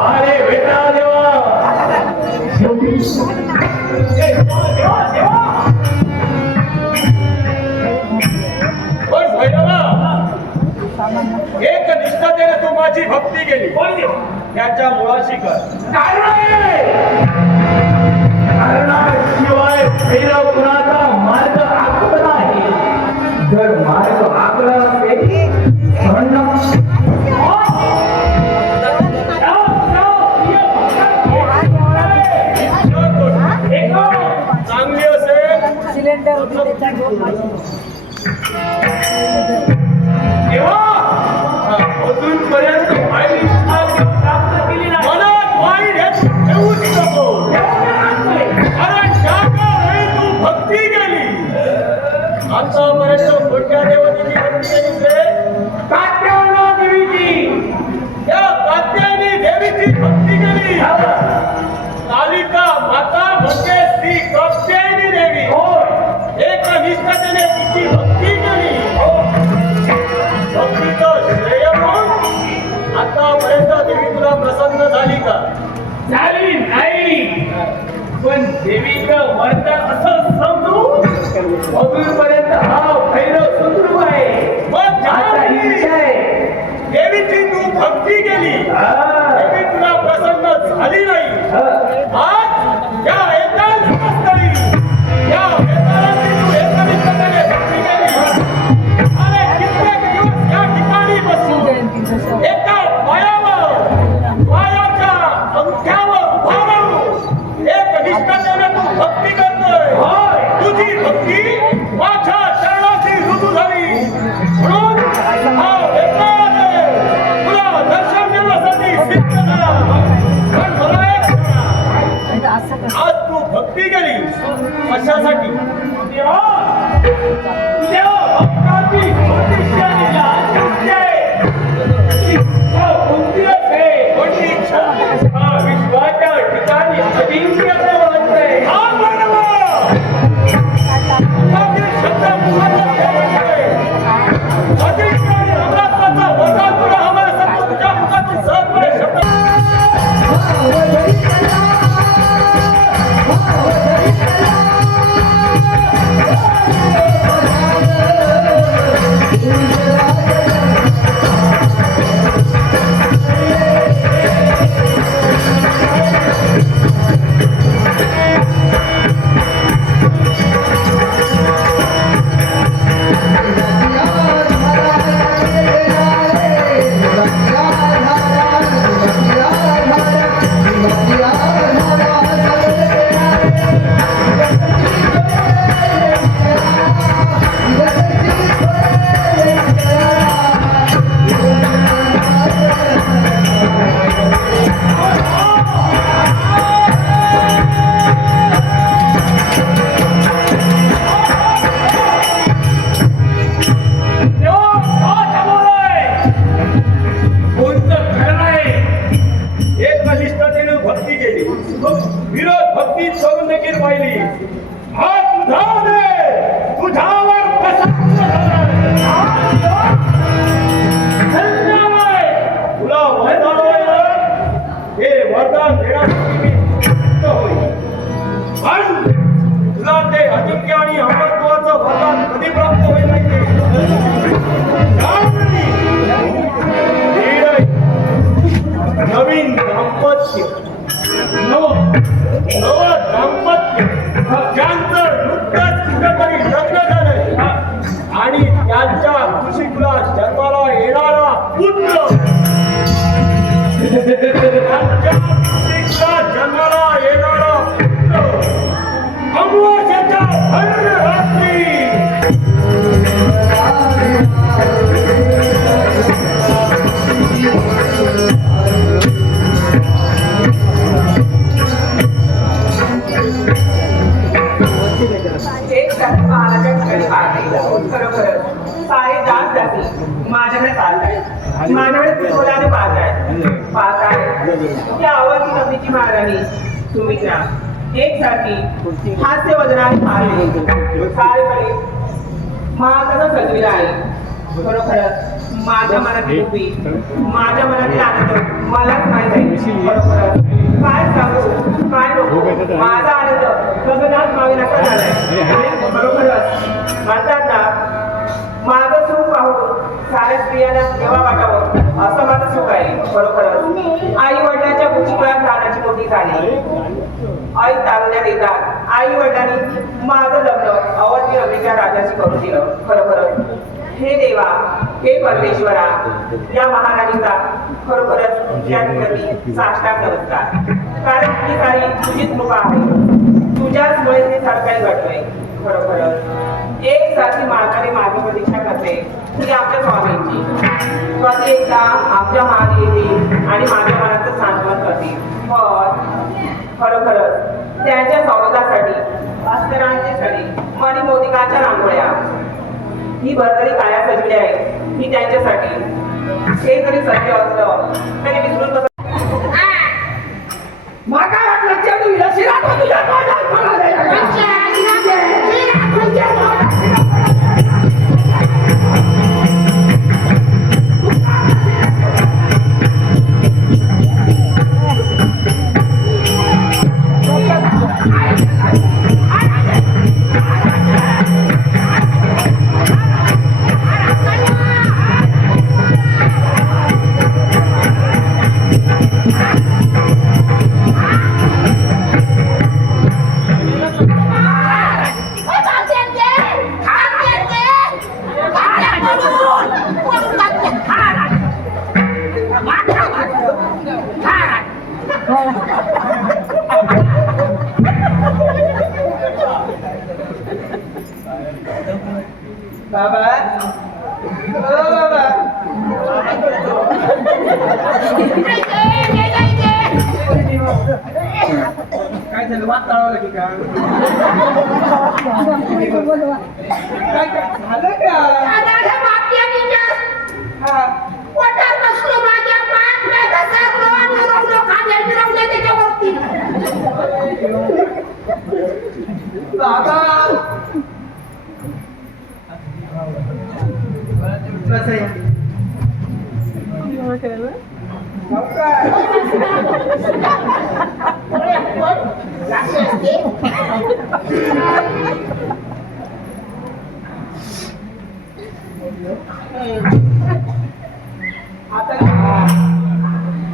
अरे वेता देवा एक निष्ठतेने तू माझी भक्ती केली त्याच्या मुळाशी कर कारणाशिवाय भैरव कुणाचा मार्ग आखत नाही. जर मार्ग आखला असेल चांगली असेल सिलेंडर अजूनपर्यंत वाईट इच्छा प्राप्त केली नाही. मनात वाईट ठेवूच नको कारण ज्या वेळी तू भक्ती केली आतापर्यंत कोणत्या देवतेची भक्ती केलीस रे? कात्यायनी देवीची. त्या कात्यायनी देवीची भक्ती केली. कालिका माता म्हणजे ती कात्यायनी देवी. एक निष्ठतेने तिची भक्ती केली. भक्तीचं श्रेय म्हणून आतापर्यंत देवी तुला प्रसन्न झाली का? झाली नाही. पण देवीचं वर्तन असं समजू अजूनपर्यंत हा भैरव सुखरूप आहे. मग आता इच्छा आहे. देवीची तू भक्ती केली देवी तुला प्रसन्न झाली नाही. आज या एकाच स्थळी या वेताळाची तू एकनिष्ठतेने भक्ती केली आणि कित्येक दिवस या ठिकाणी बसून एका पायाच्या अंगठ्यावर उभा राहून एकनिष्ठतेने तू भक्ती करतोय. तुझी भक्ती माझ्या चरणाशी रुजू झाली म्हणून हा वेताळ तुला दर्शन देण्यासाठी सिद्ध झाला. पण मला एक सांग, आज तू भक्ती केली कशासाठी? तुझ्या भक्ताची प्रतिष्ठा कोणती आहे? कोणती इच्छा? हा विश्वाच्या ठिकाणी अजिंक्यता वाटतंय. हा बरोबर. तुझे शब्द मुखातून ठेवतोय. अजिंक्य आणि अमरात्माचा वरदान तुला हवं असेल तर तुझ्या मुखातून सहजपणे शब्द भक्ती केली. विरोध भक्ती करून देखील पाहिली. हात उधाव दे तुझ्यावर तुला वरदान हे वरदान देण्यासाठी मी मुक्त होईल. पण तुला ते अजिंक्य आणि अमरत्वाचं वरदान कधी प्राप्त होईल माहिती नवीन दाम्पत्य नव दाम्पत्य ज्यांचं नुकतंच कुठेतरी लग्न झालंय आणि त्यांच्या खुशीला जन्माला येणारा पुत्र त्यांच्या खुशीला जन्माला येणारा पुत्र अमावास्येच्या भर रात्री माझ्याकडे चाललाय माझ्याकडे पिकोलाने पाहताय यावरती नदीची महाराणी सुमित्रा एकसारखी हास्य वजनाने पाहिली सारेकडे महाकाचा सजविला आहे. खरोखरच माझ्या मनातील उभी, माझ्या मनातील आनंद मलाच माहित आहे. खरोखरच काय सांगू काय नको, माझा आनंद गगनात मावेनासा झालाय. आणि खरोखरच म्हणतात ना, माझं सुख पाहून साऱ्या स्त्रियांना केव्हा वाटावं असं माझं सुख आहे. खरोखरच आई वडिलांच्या कुशीकात लहानाची मोठी झाली. आई तारुण्यात येतात. आई वडिलांनी माझं लग्न अवधी रमेच्या राजाशी करून दिलं. खरोखरच हे देवा, हे परमेश्वरा, या महाराणीचा खरोखरच या ठिकाणी साष्टांग नमस्कार. कारण ही सारी तुझीच कृपा आहे. तुझ्याचमुळे हे सारं काही घडलंय. खरोखरच एक सारखी मार्गाने माझी प्रतीक्षा करते ती आमच्या स्वामींची. कधी एकदा आमच्या मागे येतील आणि माझ्या मनाचं सांत्वन करतील. पण खरोखरच त्यांच्या स्वागतासाठी अस्तरांचे सडी मनी मोदिकांच्या रांगोळ्या ही भरतरी काया सजली आहे ही त्यांच्यासाठी. हे जरी सत्य असलं तरी विसरून कसं माका वाटलं चेडू हिला शिरात तुझ्या तोंडात म्हणाले. बाबा ओ बाबा काय झालं वाद चालवलं की का काय झालं का हा बाबा कसं आहे आता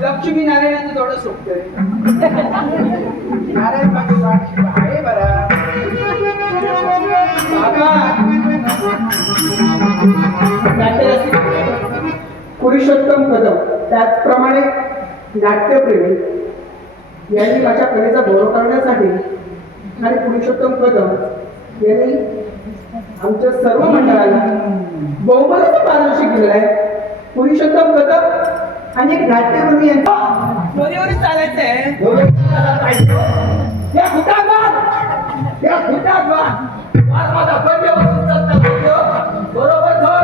लक्ष्मी नारायणाचं थोडं सोपतंय. नारायण माझी वाट आहे बरा. पुरुषोत्तम कदम त्याचप्रमाणे नाट्यप्रेमी यांनी माझ्या कलेचा गौरव करण्यासाठी आणि पुरुषोत्तम कदम यांनी आमच्या सर्व मंडळाला बहुमताचं पारितोषिक दिलेलं आहे. पुरुषोत्तम कदम आणि एक नाट्यप्रेमी यांचा दोन्हीवरच चालायचंय. या हुतात्मा, या हुतात्मा, वाद माझा बंद बसून चालता बरोबर धर.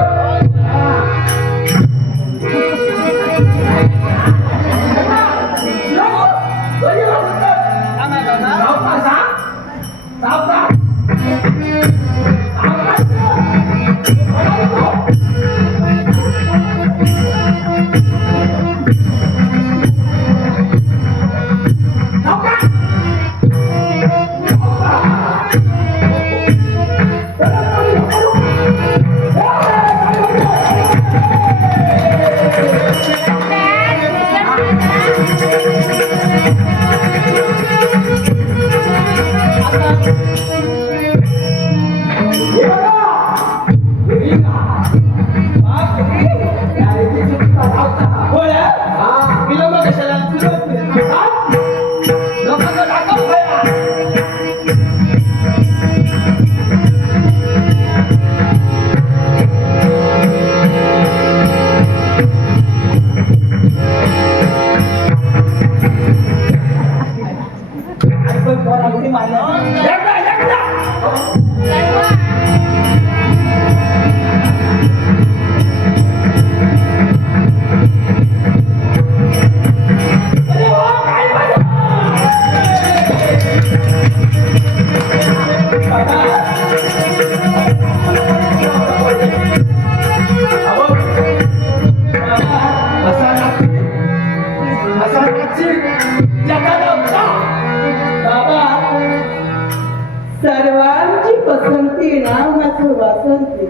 वासंती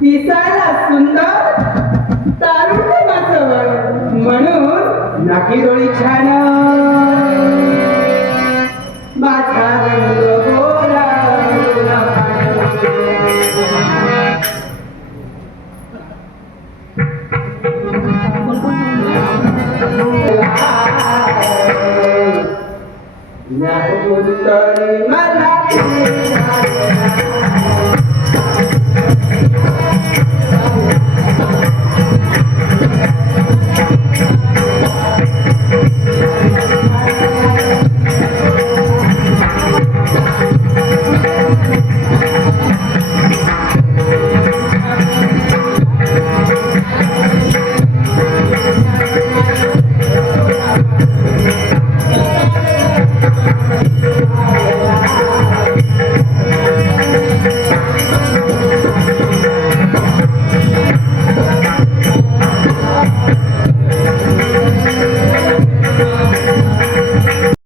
दिसायला सुंदर तारुण्य माझं म्हणून नाकी डोळी छान माझा रंग गोरा मला